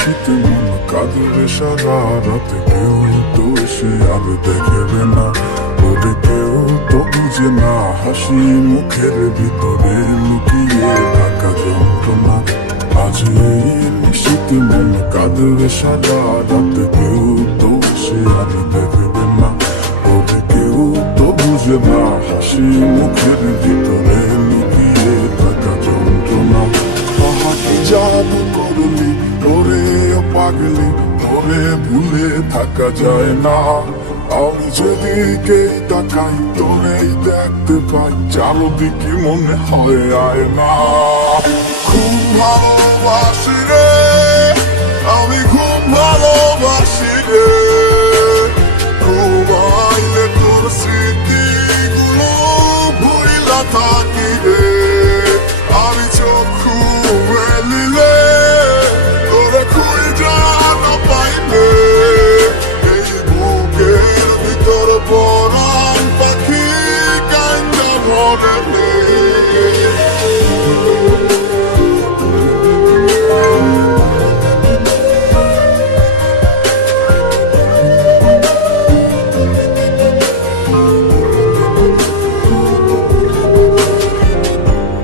শীতে মন কাঁদবে সারা রাতে, কেউ তো এসে আর দেখবে না, ওরে কেউ তো বুঝে না হাসি মুখের ভিতরে লুকিয়ে থাকা যন্ত্রণা। আজ এই শীতে মন কাঁদবে সারা রাতে, কেউ তো এসে আর দেখবে না, ওরে কেউ তো বুঝে না হাসি মুখের ভিতরে লুকিয়ে থাকা যন্ত্রণা। কি জাদু করলি ওরে পাগলি, ওরে ভুলে থাকা যায় না। আমি যেদিকে তাকাই তোরেই দেখতে পাই, চারদিকে মনে হয় আয় না। খুব ভালোবাসি রে, আমি খুব ভালোবাসি রে, ঘুমাইলে তোর স্মৃতিগুলো ভুইলা থাকি রে। আমি চক্ষু মেলিলে তোরে খুঁজা না পাইলে, এই বুকের ভিতর পরাণ পাখি কান্দা মরে।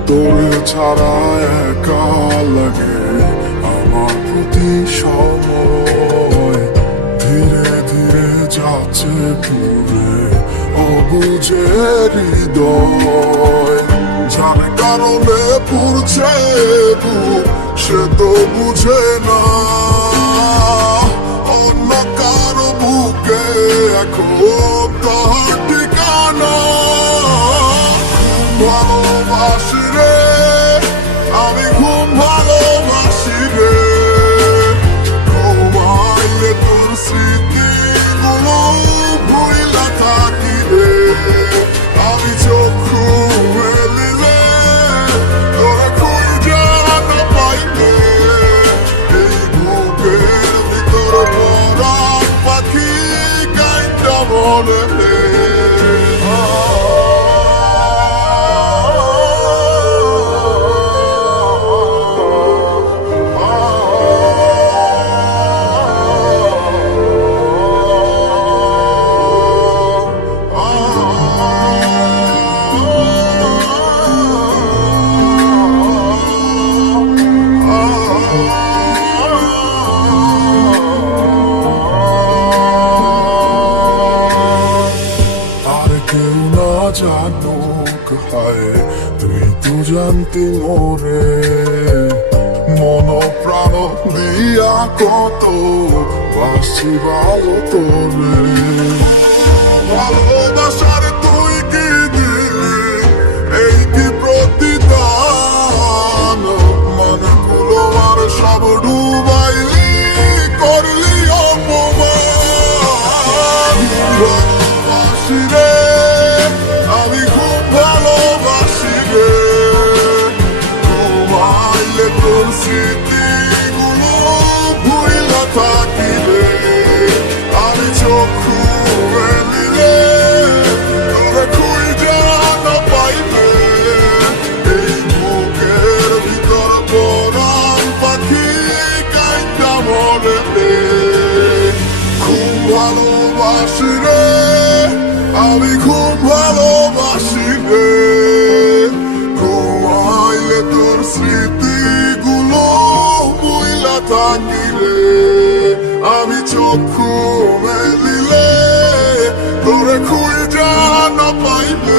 তোরে ছাড়া একা লাগে আমার প্রতি সময়, ধীরে ধীরে যাচ্ছে দূরে অবুঝে হৃদয়। যার কারণে পুড়ছে বুক সে তো বুঝে না, অন্য কারো বুকে এখন তার ঠিকানা। ভালোবাসি রে, আমি খুব ভালোবাসি রে, ঘুমাইলে তোর স্মৃতিগুলো ভুইলা থাকি রে। আমি চক্ষু মেলিলে তোরা খুঁজা না পাইলে, এই বুকের ভিতর পরাণ পাখি কান্দা মরে। কেউ না জানুক হায় তুই তো জানতি মোরে, মন প্রাণ দিয়া কত বাসি ভালো তোরে। ভালোবাসার তুই কি দিলি এই কি প্রতিদান, মানে গুলো আর সব ডুবাইলি করলি অপমান। ভালোবাসি রে, আমি খুব ভালোবাসি রে, ঘুমাইলে তোর স্মৃতিগুলো ভুইলা থাকি রে। আমি চক্ষু মেলিলে তোরে খুঁজা না পাইলে, এই বুকের ভিতর পরাণ পাখি কান্দা মরে। খুব ভালোবাসি রে, আমি খুব ভালোবাসি রে, ঘুমাইলে তোর স্মৃতিগুলো ভুইলা থাকি রে। আমি চক্ষু মেলিলে তোরে খুঁজা না পাইলে,